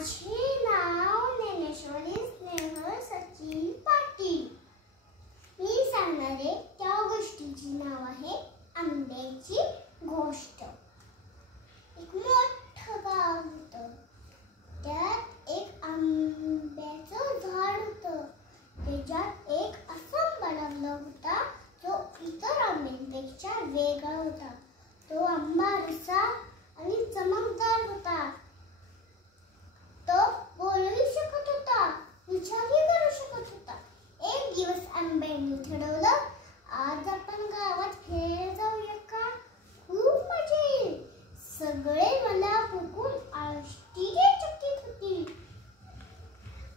माझे नाव ज्ञानेश्वरी स्नेहल सचिन पाटील. मी सांगणारे त्या गोष्टीचे नाव आहे आंब्याची गोष्ट. एक मोठं गाव होतं. त्यात एक आंब्याचं झाड होतं. त्याच्यात एक असा आंबा लागला होता जो इतर आंब्यांपेक्षा वेगळा होता. तो आंबा रसा आणि चमकदार होता. तो बोलू शकत होता, विचारही करू शकत होता. एक दिवस आंब्याने ठरवलं, आज आपण गावात फिरायला जाऊया का? खूप मजा येईल. सगळे मला बघून आश्चर्यचकित होतील.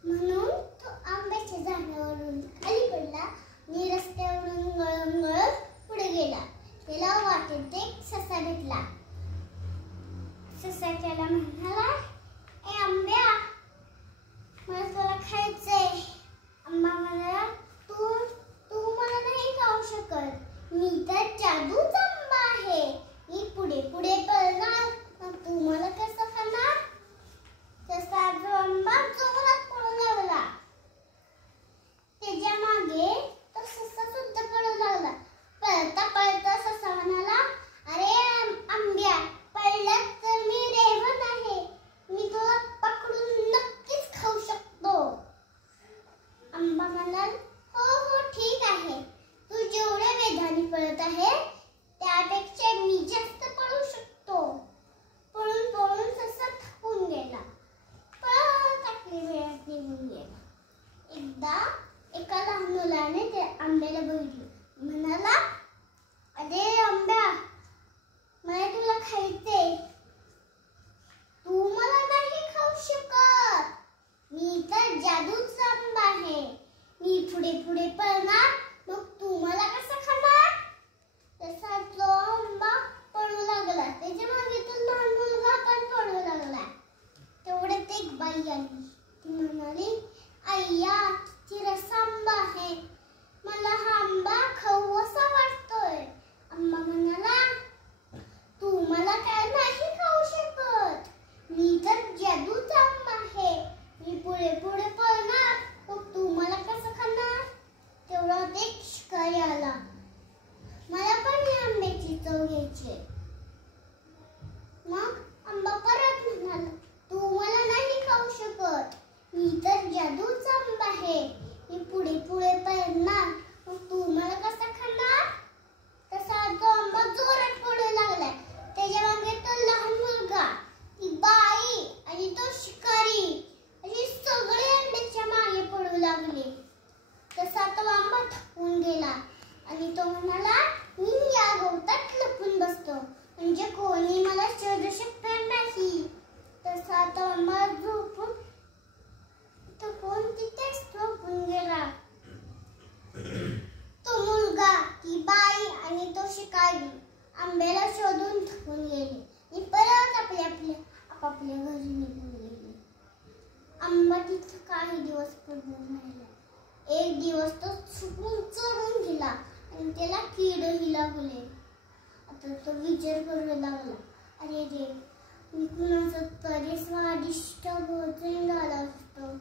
म्हणून तो आंब्याच्या झाडावरून खाली पडला आणि रस्त्यावरून गळत गळत पुढे गेला. त्याला वाटेत एक ससा भेटला. ससा त्याला म्हणाला, ए आंब्या, मला तुला खायचंय. आंबा म्हणाला, तू मला नाही खाऊ शकत. मी तर जादूचा आंबा आहे. मी पुढे पुढे पळणार, मग तू मला कसं खाणार? तसा जो आंबा जोरात पळू लागला. त्याच्या मागे तो ससा सुद्धा पळू लागला. पळता पळता ससा म्हणाला, अरे आंब्या, पळलात तर मी रेवण आहे. मी तुला पकडून नक्कीच खाऊ शकतो. आंबा म्हणाला, हो हो ठीक आहे. तू जेवढ्या वेगाने पळत आहे त्यापेक्षा मी जास्त पळू शकतो. पळून पळून ससा थकून गेला. पळत आपली वेळात निघून गेला. एकदा एका लहान मुलाने त्या आंब्याला बघितलं. म्हणाला, अरे आंब्या, मला तुला खायचंय. तू मला नाही खाऊ शकत. मी तर जादूचा आंबा आहे. मी पुढे पुढे पळणार, मग तू मला कसं खाणार? तसा तो आंबा पळू लागला. त्याच्या मागे तो लहान मुलगा पण पळू लागला. तेवढ्यात एक बाई आली. ती म्हणाली, अय्या, किती रसा आंबा आहे. मला हा आंबा खाऊ असा वाटतोय. आंबा म्हणाला, तू मला काय नाही खाऊ शकत. मी तर जादूचा आंबा आहे. मी पुढे पुढे पळणार, मग तू मला कसं खाणार? तेवढ्यात एक शिकारी आला. मला पण या आंब्याची चव घ्यायची. मग आंबा परत म्हणाला, तू मला नाही खाऊ शकत. मी तर जादूचा आंबा आहे. मी पुढे पुढे पळणार, मग तू मला कसं खाणार? तसा तो आंबा जोरात पळू लागला. त्याच्या मागे तो लहान मुलगा, ती बाई आणि तो शिकारी असे सगळे आंब्याच्या मागे पळू लागले. तसा तो आंबा थकून गेला आणि तो म्हणाला, मी या गवतात लपून बसतो, म्हणजे कोणी मला शोधू शकणार नाही. तसा तो आंबा थकून तिथेच झोपून गेला. तो मुलगा, ती बाई आणि तो शिकारी आंब्याला शोधून थकून गेले आणि परत आपापल्या घरी निघून गेले. आंबा तिथं काही दिवस पडून राहिला. एक दिवस तो चढून गेला आणि त्याला किडही लागले. आता तो विचार करू लागला, अरे रे, मी कुणाचं तरी स्वादिष्ट भोजन झालं असतं,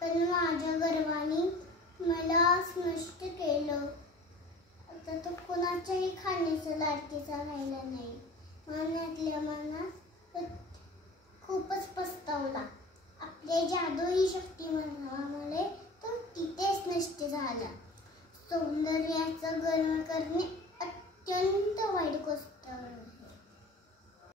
पण माझ्या गर्वाने मला नष्ट केलं. आता तो कुणाच्याही खाण्याचा लाडकीचा राहिला नाही. मनातल्या मनात खूपच पस्तावला. आपल्या जादुई शक्तिमत्तेमुळे तो तिथेच नष्ट झाला. सौंदर्याचा गर्व करणे